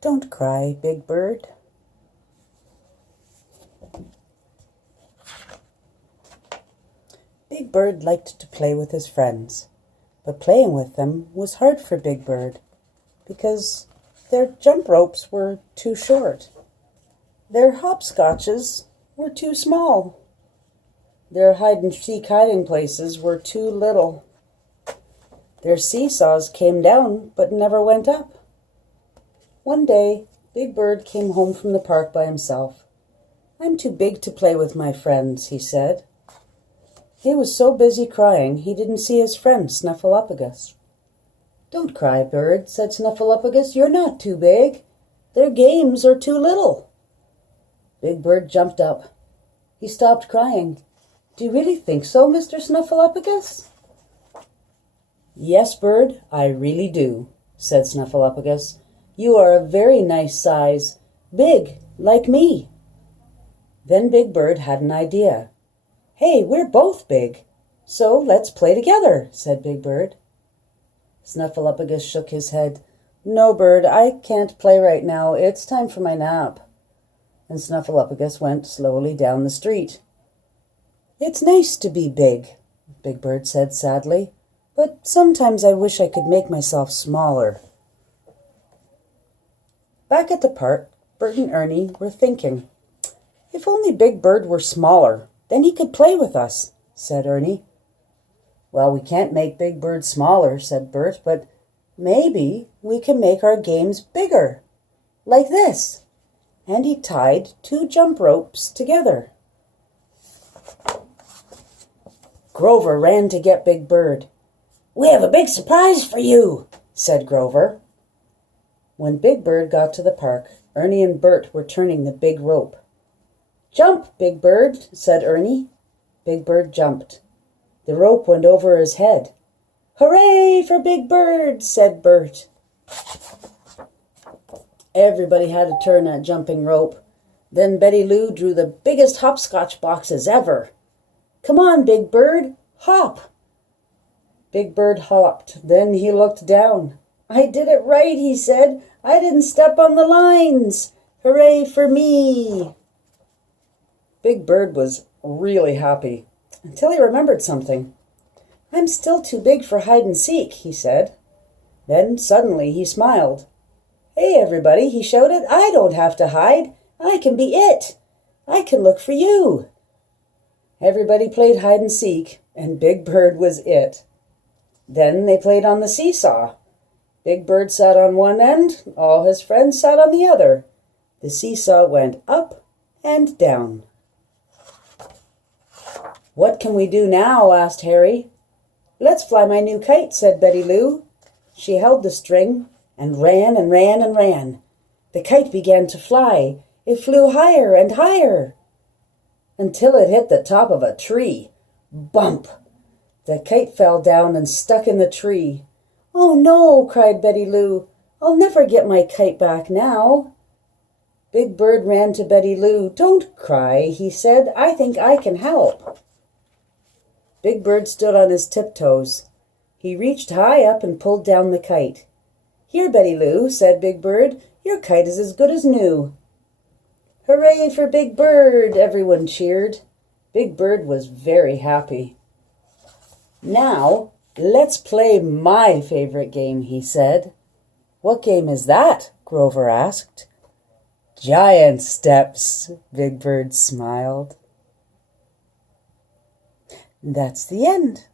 Don't cry, Big Bird. Big Bird liked to play with his friends, but playing with them was hard for Big Bird because their jump ropes were too short. Their hopscotches were too small. Their hide-and-seek hiding places were too little. Their seesaws came down but never went up. One day, Big Bird came home from the park by himself. "I'm too big to play with my friends," he said. He was so busy crying he didn't see his friend Snuffleupagus. "Don't cry, Bird," said Snuffleupagus. "You're not too big. Their games are too little." Big Bird jumped up. He stopped crying. "Do you really think so, Mr. Snuffleupagus?" "Yes, Bird, I really do," said Snuffleupagus. "You are a very nice size, big, like me." Then Big Bird had an idea. "Hey, we're both big, so let's play together," said Big Bird. Snuffleupagus shook his head. "No, Bird, I can't play right now. It's time for my nap." And Snuffleupagus went slowly down the street. "It's nice to be big," Big Bird said sadly, "but sometimes I wish I could make myself smaller." Back at the park, Bert and Ernie were thinking, "If only Big Bird were smaller, then he could play with us," said Ernie. "Well, we can't make Big Bird smaller," said Bert, "but maybe we can make our games bigger, like this." And he tied 2 jump ropes together. Grover ran to get Big Bird. "We have a big surprise for you," said Grover. When Big Bird got to the park, Ernie and Bert were turning the big rope. "Jump, Big Bird," said Ernie. Big Bird jumped. The rope went over his head. "Hooray for Big Bird," said Bert. Everybody had to turn that jumping rope. Then Betty Lou drew the biggest hopscotch boxes ever. "Come on, Big Bird, hop." Big Bird hopped. Then he looked down. "I did it right," he said. "I didn't step on the lines. Hooray for me." Big Bird was really happy until he remembered something. "I'm still too big for hide and seek," he said. Then suddenly he smiled. "Hey, everybody," he shouted. "I don't have to hide. I can be it. I can look for you." Everybody played hide and seek, and Big Bird was it. Then they played on the seesaw. Big Bird sat on one end, all his friends sat on the other. The seesaw went up and down. "What can we do now?" asked Harry. "Let's fly my new kite," said Betty Lou. She held the string and ran and ran and ran. The kite began to fly. It flew higher and higher until it hit the top of a tree. Bump! The kite fell down and stuck in the tree. "Oh, no," cried Betty Lou. "I'll never get my kite back now." Big Bird ran to Betty Lou. "Don't cry," he said. "I think I can help." Big Bird stood on his tiptoes. He reached high up and pulled down the kite. "Here, Betty Lou," said Big Bird. "Your kite is as good as new." "Hooray for Big Bird!" everyone cheered. Big Bird was very happy. "Now, let's play my favorite game," he said. "What game is that?" Grover asked. "Giant steps," Big Bird smiled. That's the end.